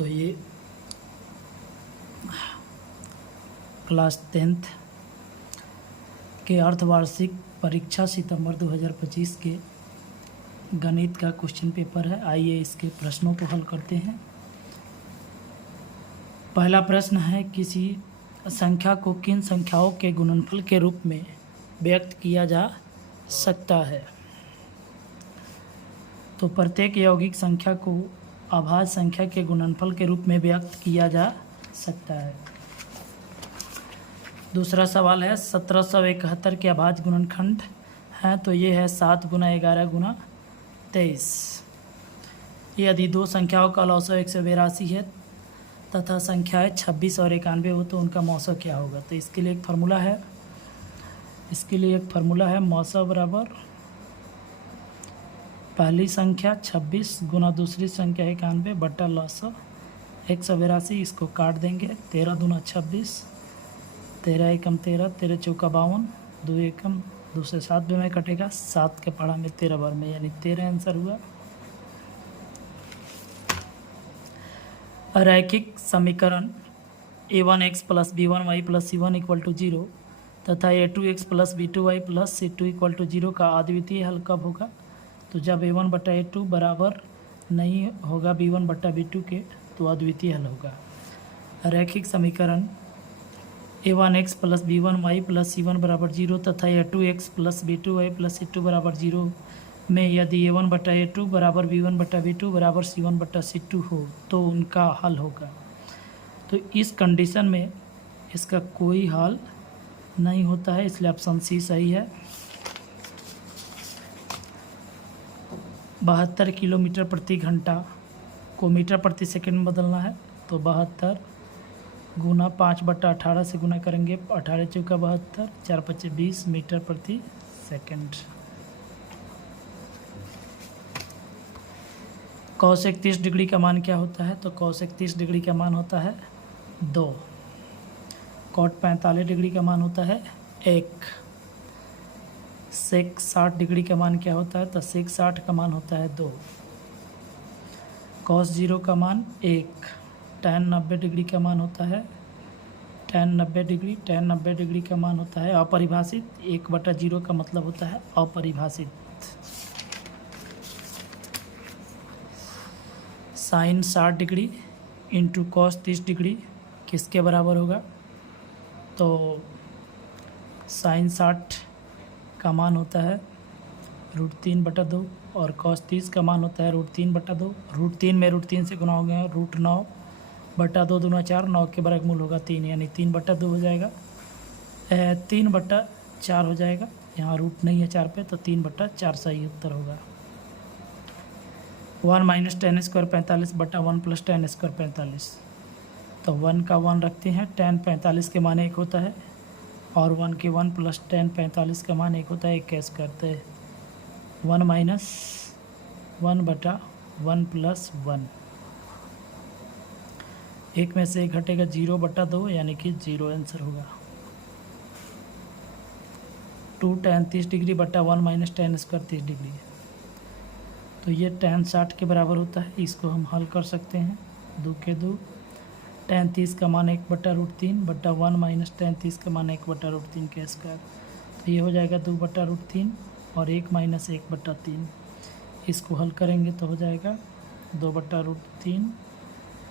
तो ये class 10th के अर्धवार्षिक परीक्षा सितंबर 2025 के गणित का क्वेश्चन पेपर है। आइए इसके प्रश्नों को हल करते हैं। पहला प्रश्न है, किसी संख्या को किन संख्याओं के गुणनफल के रूप में व्यक्त किया जा सकता है? तो प्रत्येक यौगिक संख्या को अभाज्य संख्या के गुणनफल के रूप में व्यक्त किया जा सकता है। दूसरा सवाल है, 1771 के अभाज्य गुणनखंड हैं, तो ये है 7 × 11 × 23। यदि दो संख्याओं का लौसव 182 है तथा संख्याएं 26 और 91 हो तो उनका मौसव क्या होगा? तो इसके लिए एक फार्मूला है, मौसव बराबर पहली संख्या 26 गुना दूसरी संख्या 91 बटा लौसव 182। इसको काट देंगे, 13 दूना 26, 13 एकम 13, 13 चौका 52, 2 एकम 2 से 7 में कटेगा, 7 के पढ़ा में 13 बार में, यानी 13 आंसर हुआ। रैखिक समीकरण a1x + b1y + c1 = 0 तथा a2x + b2y + c2 = 0 का अद्वितीय हल कब होगा? तो जब a1 बटा a2 बराबर नहीं होगा b1 बटा b2 के, तो अद्वितीय हल होगा। रैखिक समीकरण a1x + b1y + c1 = 0 तथा a2x + b2y + c2 = 0 में यदि a1 बटा a2 बराबर b1 बटा b2 बराबर c1 बटा c2 हो तो उनका हल होगा। तो इस कंडीशन में इसका कोई हल नहीं होता है, इसलिए ऑप्शन सी सही है। 72 किलोमीटर प्रति घंटा को मीटर प्रति सेकंड में बदलना है, तो 72 गुना 5/18 से गुना करेंगे, 18 चौका 72, 4 × 5 = 20 मीटर प्रति सेकंड। cos 31 डिग्री का मान क्या होता है? तो cos 31 डिग्री का मान होता है 2। cot 45 डिग्री का मान होता है 1। sec 60 डिग्री का मान क्या होता है? तो sec 60 का मान होता है 2। cos 0 का मान 1। tan 90 डिग्री का मान होता है tan 90 डिग्री का मान होता है अपरिभाषित। 1/0 का मतलब होता है अपरिभाषित। sin 60 degree into cos 30 degree किसके बराबर होगा? तो sin 60 का मान होता है √3/2 और cos 30 का मान होता है √3/2। √3 में √3 से गुना हो गया, √9/2 दूना 4, 9 के वर्गमूल होगा 3, यानी 3/2 हो जाएगा, 3/4 हो जाएगा। यहाँ रूट नहीं है 4 पे, तो 3/4 सही उत्तर होगा। 1 - tan² 45 बटा 1 + tan² 45। तो 1 का 1 रखते हैं, tan 45 के मान 1 होता है और 1 के 1 + tan 45 का मान 1 होता है। 1 कैसे करते हैं? 1 - 1 बटा 1 + 1, 1 में से 1 घटेगा, 0/2, यानी कि 0 आंसर होगा। 2 tan 30 डिग्री बटा 1 - tan² 30 डिग्री, तो ये tan 60 के बराबर होता है। इसको हम हल कर सकते हैं, 2 के 2, tan 30 का मान 1/√3 बटा 1 - tan 30 का मान 1/√3 के स्क्वायर, तो ये हो जाएगा 2/√3 और 1 - 1/3। इसको हल करेंगे तो हो जाएगा 2/√3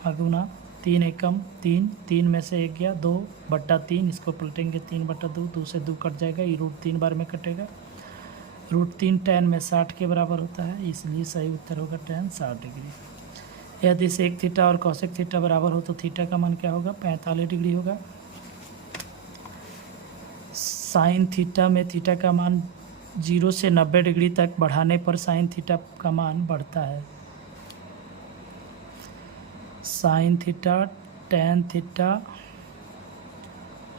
अगुना 3 एकम 3, 3 में से 1 गया, 2/3, इसको पलटेंगे 3/2, 2 से 2 कट जाएगा, ये √3 बार में कटेगा। √3 tan में 60 के बराबर होता है, इसलिए सही उत्तर होगा tan 60 डिग्री। यदि sec थीटा और cosec थीटा बराबर हो तो थीटा का मान क्या होगा? 45 डिग्री होगा। sin थीटा में थीटा का मान 0 से 90 डिग्री तक बढ़ाने पर sin थीटा का मान बढ़ता है। sin थीटा, tan थीटा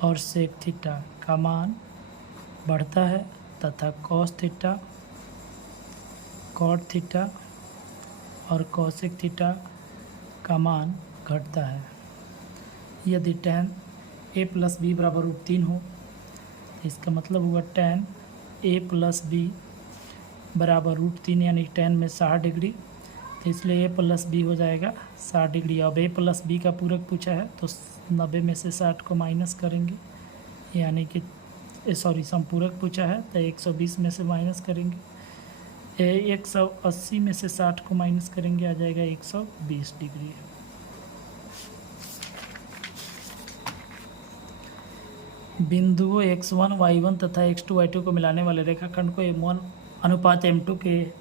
और sec थीटा का मान बढ़ता है तथा cos थीटा, cot थीटा और cosec थीटा का मान घटता है। यदि tan a + b = √3 हो, इसका मतलब हुआ tan a + b = √3, यानी tan में 60 डिग्री तो इसलिए ए प्लस बी हो जाएगा 60 डिग्री। अब ए प्लस बी का पूरक पूछा है तो 90 में से 60 को माइनस करेंगे, यानी कि समपूरक पूछा है तो 120 में से माइनस करेंगे, 180 में से 60 को माइनस करेंगे, आ जाएगा 120 डिग्री। बिंदुओं x1 y1 तथा x2 y2 को मिलाने वाले रेखाखंड को m1 अनुपात m2 के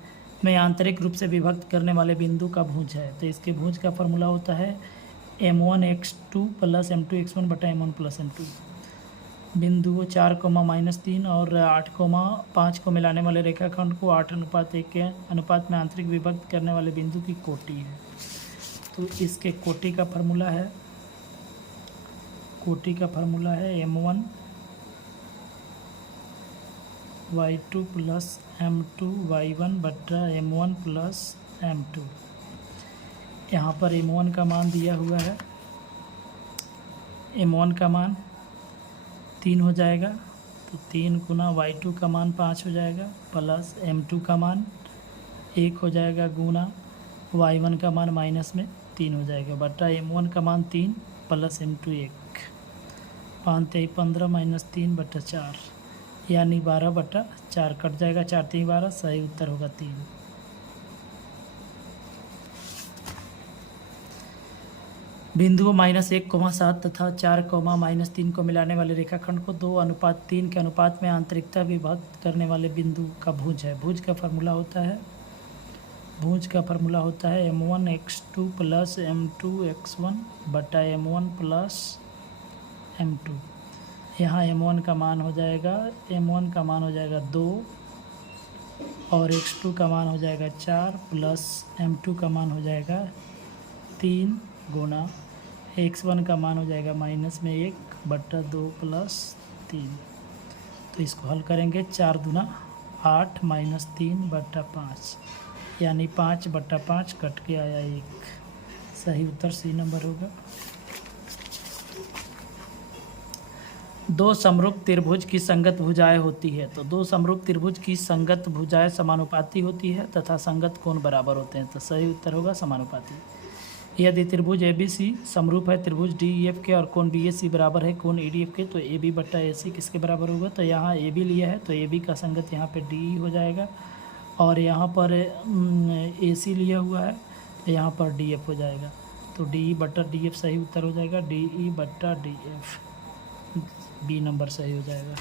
में आंतरिक रूप से विभक्त करने वाले बिंदु का भुज है। तो इसके भुज का फॉर्मूला होता है m1 x2 plus m2 x1 बटा m1 प्लस m2। बिंदुओं 4,-3 और 8,5 को मिलाने वाले रेखाखंड को 8:1 के अनुपात में आंतरिक विभक्त करने वाले बिंदु की कोटि है। तो इसके कोटि का फॉर्मूला है m1 y2 plus m2 y1 बटा m1 प्लस m2। यहाँ पर m1 का मान दिया हुआ है, m1 का मान 3 हो जाएगा, तो 3 गुना y2 का मान 5 हो जाएगा, प्लस m2 का मान 1 हो जाएगा, गुना y1 का मान माइनस में 3 हो जाएगा, बटा m1 का मान 3 प्लस m2 1। 5×3 = 15 - 3 बटा 4, यानी 12 बटा 4 कट जाएगा, 4×3 = 12, सही उत्तर होगा 3। बिंदुओं -1,7 तथा 4,-3 को मिलाने वाले रेखाखंड को 2:3 के अनुपात में आंतरिकता विभक्त करने वाले बिंदु का भुज है। भुज का फॉर्मूला होता है m1 x2 plus m2 x1 बटा m1 प्लस m2। यहाँ m1 का मान हो जाएगा 2 और x2 का मान हो जाएगा 4 प्लस m2 का मान हो जाएगा 3 गुना x1 का मान हो जाएगा माइनस में 1 बटा 2 प्लस 3। तो इसको हल करेंगे, 4 दूना 8 माइनस 3 बटा 5, यानी 5 बटा 5 कट के आया 1। सही उत्तर सी नंबर होगा। दो समरूप त्रिभुज की संगत भुजाएं होती है। तो दो समरूप त्रिभुज की संगत भुजाएं समानुपाती होती है तथा संगत कोण बराबर होते हैं। तो सही उत्तर होगा समानुपाती। यदि त्रिभुज ABC समरूप है त्रिभुज DEF के और कोण BAC बराबर है कोण EDF के, तो AB बटा AC किसके बराबर होगा? तो यहाँ AB लिया है तो AB का संगत यहाँ पे DE हो जाएगा, और यहाँ पर AC लिया हुआ है तो यहाँ पर DF हो जाएगा, तो DE बटा DF सही उत्तर हो जाएगा। DE बटा DF, बी नंबर सही हो जाएगा।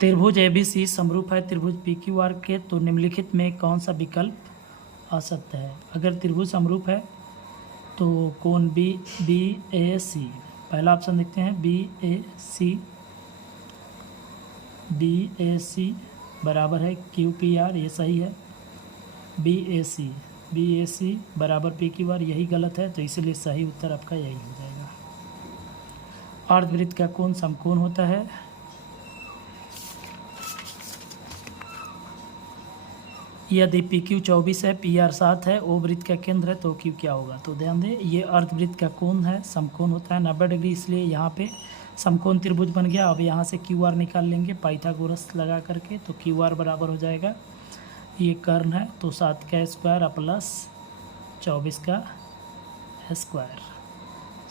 त्रिभुज ABC समरूप है त्रिभुज PQR के, तो निम्नलिखित में कौन सा विकल्प असत्य है? अगर त्रिभुज समरूप है तो कोण BAC, पहला ऑप्शन देखते हैं, BAC बराबर है QPR, ये सही है। BAC बराबर PQR, यही गलत है, तो इसलिए सही उत्तर आपका यही हो जाएगा। अर्धवृत्त का कोण समकोण होता है। यदि PQ 24 है, PR 7 है, O वृत्त का केंद्र है, तो Q क्या होगा? तो ध्यान दें, ये अर्धवृत्त का कोण है, समकोण होता है 90 डिग्री, इसलिए यहाँ पे समकोण त्रिभुज बन गया। अब यहाँ से QR निकाल लेंगे पाइथागोरस लगा करके, तो QR बराबर हो जाएगा, ये कर्ण है तो 7 का स्क्वायर प्लस 24 का स्क्वायर,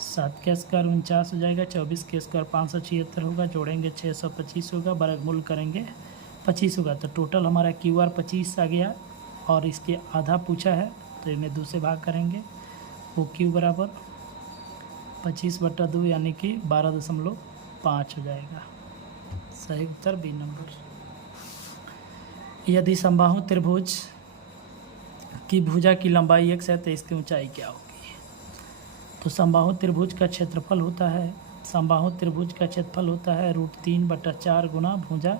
7 का स्क्वायर 49 हो जाएगा, 24 के स्क्वायर 576 होगा, जोड़ेंगे 625 होगा, वर्गमूल करेंगे 25 होगा, तो टोटल हमारा QR 25 आ गया, और इसके आधा पूछा है तो इन्हें 2 से भाग करेंगे, वो Q बराबर 25 बटा 2 यानी कि 12.5 हो जाएगा। सही उत्तर बी नंबर। यदि समबाहु त्रिभुज की भुजा की लंबाई x है तो इसकी ऊंचाई क्या होगी? तो समबाहु त्रिभुज का क्षेत्रफल होता है √3/4 गुना भुजा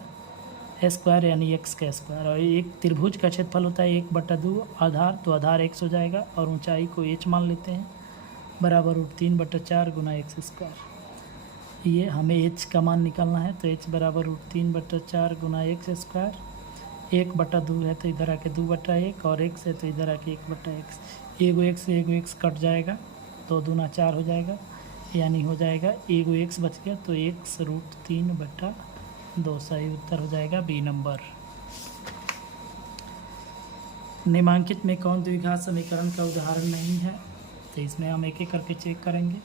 स्क्वायर यानी x का स्क्वायर, और एक त्रिभुज का क्षेत्रफल होता है 1/2 आधार, तो आधार x हो जाएगा, और ऊंचाई को h मान लेते हैं, बराबर √3/4 गुना x स्क्वायर। ये हमें h का मान निकालना है, तो h बराबर √3/4 गुना x स्क्वायर, 1/2 है तो इधर आके 2/1, और x है तो इधर आके 1/x, एगो x कट जाएगा, 2 दूना 4 हो जाएगा, यानी हो जाएगा एगो x बच गया, तो x √3/2 सही उत्तर हो जाएगा बी नंबर। निम्नांकित में कौन द्विघात समीकरण का उदाहरण नहीं है? तो इसमें हम एक एक करके चेक करेंगे।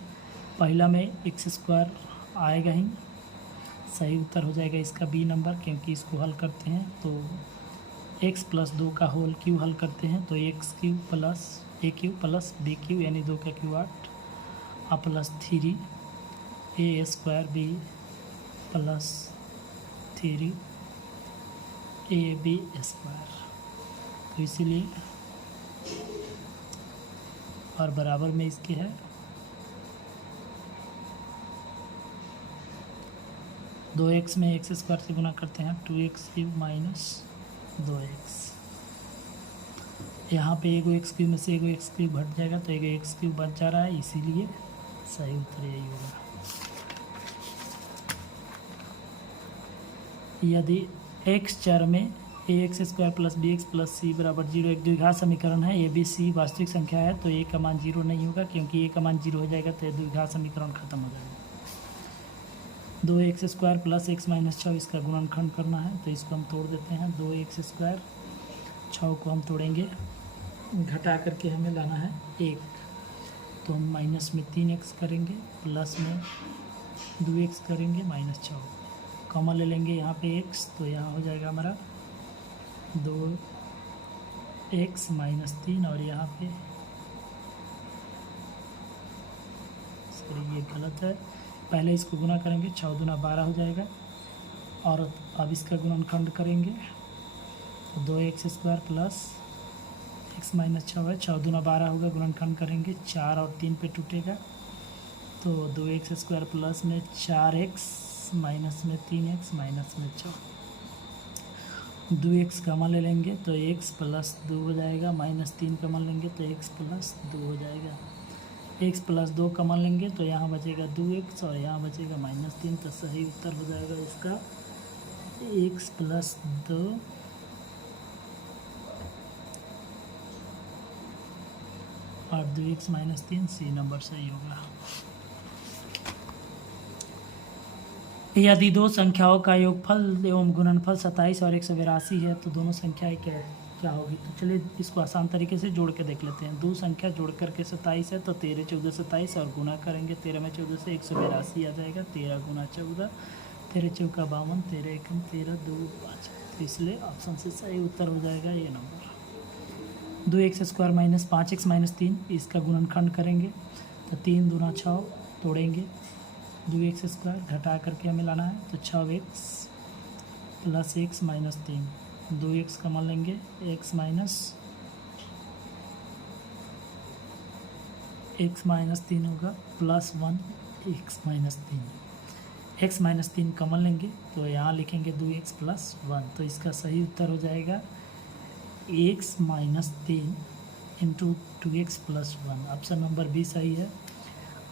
पहला में एक्स स्क्वायर आएगा ही, सही उत्तर हो जाएगा इसका बी नंबर, क्योंकि इसको हल करते हैं तो एक्स प्लस 2 का होल क्यूब हल करते हैं तो x cube plus b cube यानी 2 का cube 8 plus 3 a square b plus 3 a b square, तो इसीलिए और बराबर में इसके है 2x में एक्स स्क्वायर से गुना करते हैं 2x क्यूब माइनस 2x, यहाँ पे एगो एक्स क्यूब में से एगो एक्स क्यूब हट जाएगा तो एगो एक्स क्यूब बच जा रहा है, इसीलिए सही उत्तर यही होगा। यदि x चर में ax square plus B X plus C बराबर 0 एक द्विघात समीकरण है, ए बी सी वास्तविक संख्या है तो a का मान 0 नहीं होगा, क्योंकि a का मान 0 हो जाएगा तो ये द्विघात समीकरण खत्म हो जाएगा। 2x square plus x minus 6 इसका गुणनखंड करना है तो इसको हम तोड़ देते हैं। 2x स्क्वायर 6 को हम तोड़ेंगे, घटा करके हमें लाना है 1, तो हम माइनस में 3x करेंगे, प्लस में 2x करेंगे, माइनस 6 कॉमन ले लेंगे यहाँ पे x, तो यहाँ हो जाएगा हमारा 2x माइनस 3 और यहाँ पे सॉरी ये गलत है, पहले इसको गुना करेंगे 6 दूना 12 हो जाएगा और अब इसका गुणनखंड करेंगे तो 2x square plus x minus 6 है, 6 दूना 12 होगा, गुणनखंड करेंगे 4 और 3 पे टूटेगा तो 2x स्क्वायर प्लस में 4x माइनस में 3x माइनस में 6, 2x कॉमन ले लेंगे तो x प्लस 2 हो जाएगा, माइनस 3 कॉमन लेंगे तो x प्लस 2 हो जाएगा, x प्लस 2 कॉमन लेंगे तो यहाँ बचेगा 2x और यहाँ बचेगा माइनस 3, तो सही उत्तर हो जाएगा इसका x प्लस 2 और 2x माइनस 3, सी नंबर सही होगा। यदि दो संख्याओं का योगफल एवं गुणनफल 27 और 182 है तो दोनों संख्याएं क्या होगी? तो चलिए इसको आसान तरीके से जोड़ के देख लेते हैं। दो संख्या जोड़ करके 27 है तो 13 14 27 और गुना करेंगे 13 में 14 से 182 आ जाएगा, 13 गुना 14 13 चौका 52 13 एकम 13 2 5, तो इसलिए ऑप्शन से सही उत्तर हो जाएगा ये number. 2x square minus 5x minus 3 इसका गुणनखंड करेंगे तो 3 दूना 6 तोड़ेंगे, 2x स्क्वायर घटा करके हमें लाना है तो 6x plus x minus 3, 2x common लेंगे x माइनस 3 होगा प्लस 1 x माइनस 3 कॉमन लेंगे तो यहाँ लिखेंगे 2x प्लस 1, तो इसका सही उत्तर हो जाएगा x minus 3 into 2x plus 1, option number B सही है।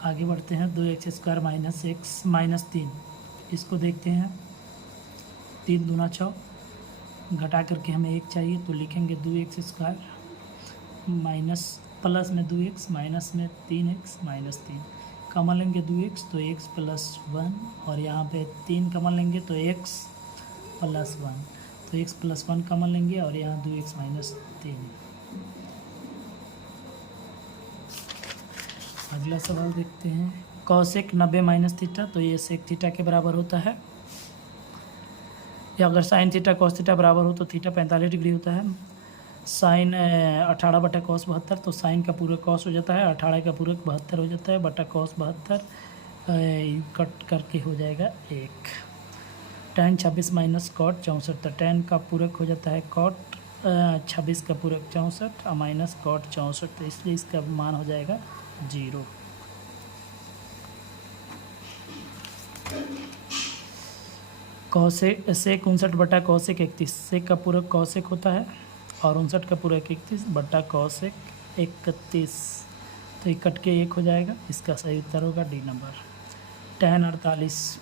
आगे बढ़ते हैं। 2x square minus x minus 3 इसको देखते हैं, 3 दूना 6 घटा करके हमें 1 चाहिए तो लिखेंगे 2x स्क्वायर माइनस प्लस में 2x माइनस में 3x माइनस 3 कॉमन लेंगे 2x तो x प्लस 1 और यहाँ पे 3 कॉमन लेंगे तो x प्लस 1, तो x प्लस 1 कॉमन लेंगे और यहाँ 2x माइनस 3। अगला सवाल देखते हैं। कॉसेक 90 माइनस थीटा, तो ये सेक थीटा के बराबर होता है, या अगर साइन थीटा कॉस थीटा बराबर हो तो थीटा 45 डिग्री होता है। साइन 18 बटा कॉस 72, तो साइन का पूरा कॉस हो जाता है, 18 का पूरक 72 हो जाता है, बटा कॉस 72 कट करके हो जाएगा 1। tan 26 माइनस कॉट 64, तो tan का पूरक हो जाता है कॉट 26 का पूरक 64 और माइनस कॉट 64, तो इसलिए इसका मान हो जाएगा 0। कॉसेक सेक 59 बटा कॉसेक 31, सेक का पूरक कॉसेक होता है और 59 का पूरक 31 बटा कॉसेक 31, तो 1 कट के 1 हो जाएगा, इसका सही उत्तर होगा डी नंबर। tan 48,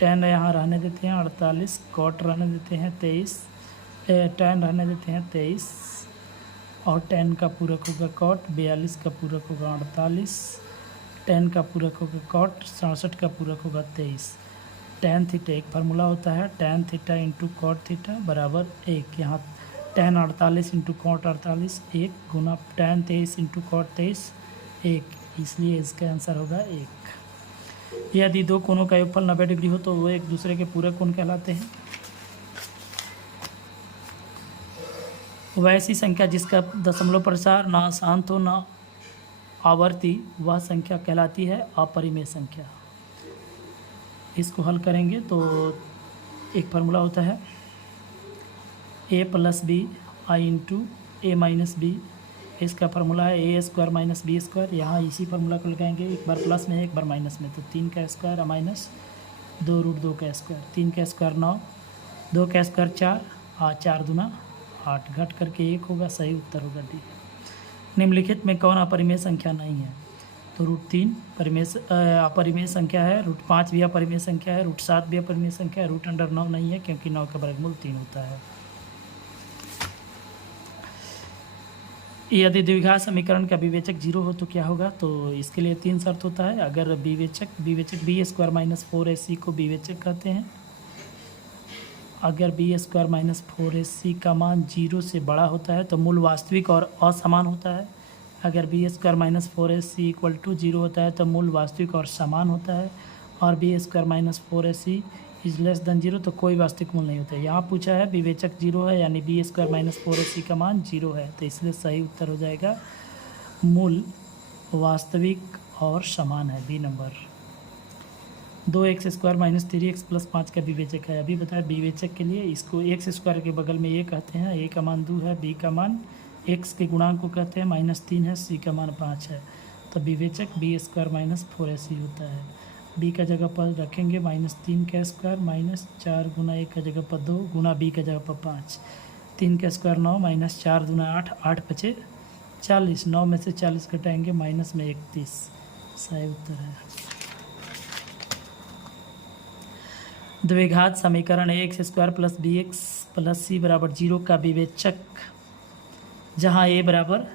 tan यहाँ रहने देते हैं 48, कॉट रहने देते हैं 23, tan रहने देते हैं 23 और tan का पूरक होगा कॉट, 42 का पूरक होगा 48, tan का पूरक होगा कॉट, 67 का पूरक होगा 23। tan थीटा एक फार्मूला होता है, tan theta into cot theta बराबर 1, यहाँ tan 48 इंटू कॉट 48 1 गुना tan 23 इंटू कॉट 23 1, इसलिए इसका आंसर होगा 1। यदि दो कोणों का योगफल 90 डिग्री हो तो वो एक दूसरे के पूरक कोण कहलाते हैं। वैसी संख्या जिसका दशमलव प्रसार ना शांत हो ना आवर्ती, वह संख्या कहलाती है अपरिमेय संख्या। इसको हल करेंगे तो एक फार्मूला होता है a plus b i into a minus b. इसका फार्मूला है a square minus b square. यहाँ इसी फार्मूला को लगाएंगे, एक बार प्लस में एक बार माइनस में, तो 3 का स्क्वायर माइनस 2√2 का स्क्वायर, 3 का स्क्वायर 9, 2 का स्क्वायर 4, 4 दूना 8, घट करके 1 होगा। सही उत्तर होगा डी। निम्नलिखित में कौन अपरिमेय संख्या नहीं है? तो √3 अपरिमेय संख्या है, √5 भी अपरिमेय संख्या है, √7 भी अपरिमेय संख्या है, √9 नहीं है क्योंकि 9 का वर्गमूल 3 होता है। यदि द्विघात समीकरण का विवेचक 0 हो तो क्या होगा? तो इसके लिए 3 शर्त होता है। अगर विवेचक बी स्क्वायर माइनस 4ac को विवेचक कहते हैं। अगर बी स्क्वायर माइनस 4ac का मान 0 से बड़ा होता है तो मूल वास्तविक और असमान होता है। अगर b square minus 4ac equal to 0 होता है तो मूल वास्तविक और समान होता है। और b square minus 4ac is less than 0 तो कोई वास्तविक मूल नहीं होता है। यहाँ पूछा है विवेचक 0 है, यानी बी स्क्वायर माइनस 4ac का मान 0 है, तो इसलिए सही उत्तर हो जाएगा मूल वास्तविक और समान है, B number. 2x square minus 3x plus 5 का विवेचक है। अभी बताया विवेचक के लिए इसको एक्स स्क्वायर के बगल में a कहते हैं, a का मान 2 है, b का मान x के गुणांक को कहते हैं -3 है, c का मान 5 है, तो विवेचक बी स्क्वायर माइनस 4ac होता है। b का जगह पर रखेंगे -3 का स्क्वायर माइनस 4 गुना 1 का जगह पर 2 गुना b का जगह पर 5, 3 का स्क्वायर 9 माइनस 4 दूना 8, 8 बचे 40, 9 में से 40 घटाएंगे माइनस में 31, सही उत्तर है। द्विघात समीकरण ax square plus bx plus c बराबर 0 का विवेचक जहाँ a बराबर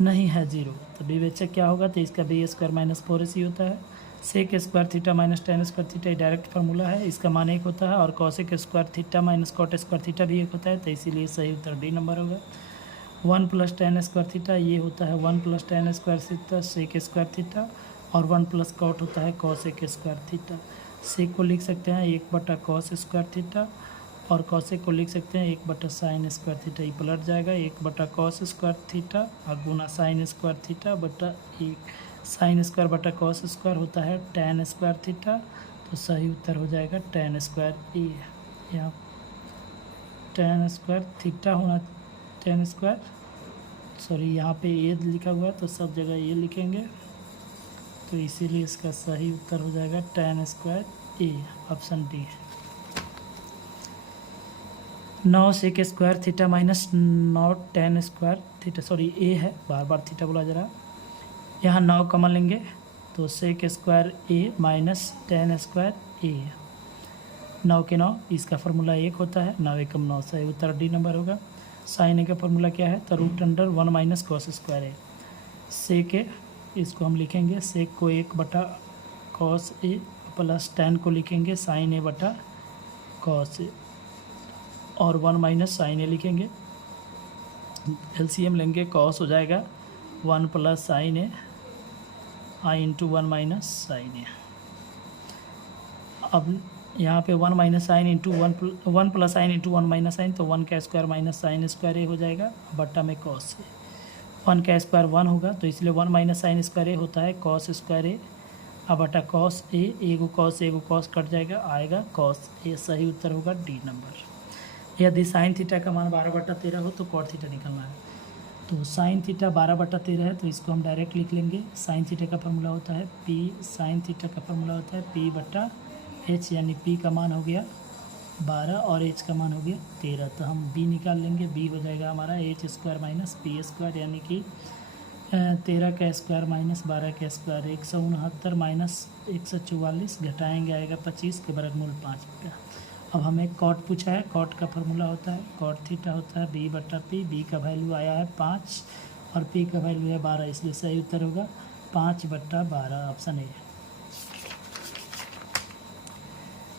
नहीं है 0, तो विवेचक क्या होगा? तो इसका बी स्क्वायर माइनस 4ac होता है। Sec square theta minus tan square theta direct formula है, इसका मान 1 होता है। और cosec square theta minus cot square theta भी 1 होता है, तो इसीलिए सही उत्तर डी नंबर होगा। 1 प्लस tan स्क्वायर थीटा ये होता है 1 plus tan square theta sec square theta, और 1 प्लस कॉट होता है कॉसेक स्क्वायर थीटा। सेक को लिख सकते हैं 1/cos स्क्वायर थीटा, और कॉसेक को लिख सकते हैं 1/sin स्क्वायर थीटा। ये पलट जाएगा 1/cos स्क्वायर थीटा और गुना sin स्क्वायर थीटा बटा 1, sin स्क्वायर बटा cos स्क्वायर होता है tan स्क्वायर थीटा, तो सही उत्तर हो जाएगा tan स्क्वायर ए। यहाँ tan स्क्वायर थीटा होना, tan स्क्वायर सॉरी यहाँ पे ए लिखा हुआ है तो सब जगह ये लिखेंगे, तो इसीलिए इसका सही उत्तर हो जाएगा tan square A, option D. 9 sec square theta minus 9 tan square theta, sorry A है, बार बार थीटा बोला जा रहा। यहाँ 9 कॉमन लेंगे तो सेक स्क्वायर ए माइनस tan स्क्वायर ए, 9 के 9, इसका फार्मूला 1 होता है, 9 एकम 9, सही उत्तर डी नंबर होगा। साइन ए का फार्मूला क्या है? तो √1 माइनस कॉस स्क्वायर ए। सेक ए इसको हम लिखेंगे सेक को 1/cos ए प्लस tan को लिखेंगे साइन ए बटा cos ए, और 1 माइनस साइन ए लिखेंगे, एलसीएम लेंगे, कॉस हो जाएगा 1 plus sine A i into 1 minus sine A. अब यहाँ पे 1 minus sine into 1 plus sine into 1 minus sine, तो 1 का square minus sine square A हो जाएगा बट्टा में कॉस ए। 1 का स्क्वायर 1 होगा, तो इसलिए 1 माइनस साइन स्क्वायर ए होता है कॉस स्क्वायर ए, अब बटा कॉस ए, एगो कॉस कट जाएगा, आएगा कॉस ए, सही उत्तर होगा डी नंबर। यदि साइन थीटा का मान 12/13 हो तो कॉट थीटा निकलना है। तो साइन थीटा 12/13 है, तो इसको हम डायरेक्ट लिख लेंगे। साइन थीटा का फार्मूला होता है पी, साइन थीटा का फार्मूला होता है p/h, यानी p का मान हो गया 12 और h का मान हो गया 13, तो हम b निकाल लेंगे। b हो जाएगा हमारा h square minus p square, यानी कि 13 का स्क्वायर माइनस 12 का स्क्वायर, 169 माइनस 144 घटाएंगे आएगा 25 के वर्गमूल 5 का। अब हमें कॉट पूछा है, कॉट का फार्मूला होता है कॉट थीटा होता है b/p, b का वैल्यू आया है 5 और p का वैल्यू है 12, इसलिए सही उत्तर होगा 5/12, ऑप्शन ए।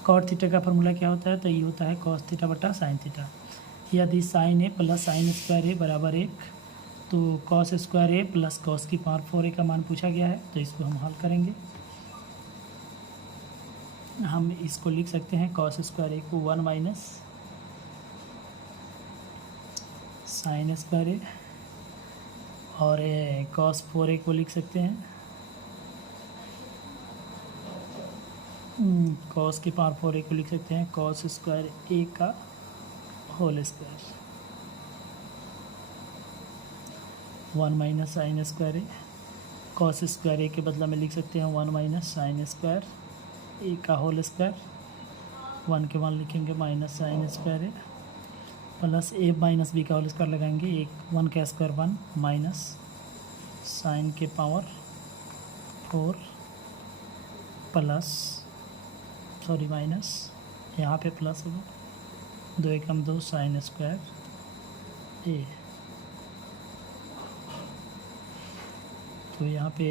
कॉट थीटा का फार्मूला क्या होता है? तो ये होता है कॉस थीटा बटा साइन थीटा। यदि साइन ए प्लस साइन स्क्वायर ए बराबर 1, तो कॉस स्क्वायर ए प्लस कॉस की पावर 4a का मान पूछा गया है, तो इसको हम हल करेंगे। हम इसको लिख सकते हैं कॉस स्क्वायर ए को 1 माइनस साइन स्क्वायर ए, और कॉस 4a को लिख सकते हैं कॉस की पावर 4a को लिख सकते हैं कॉस स्क्वायर ए का whole square 1 minus sine square A. Cos square A के बदला में लिख सकते हैं 1 माइनस साइन स्क्वायर ए का होल स्क्वायर, 1 के 1 लिखेंगे माइनस साइन स्क्वायर ए, प्लस ए माइनस बी का होल स्क्वायर लगाएंगे, 1 का स्क्वायर 1 माइनस साइन के पावर 4 प्लस माइनस यहाँ पे प्लस होगा, 2 एकम 2 साइन स्क्वायर ए। तो यहाँ पे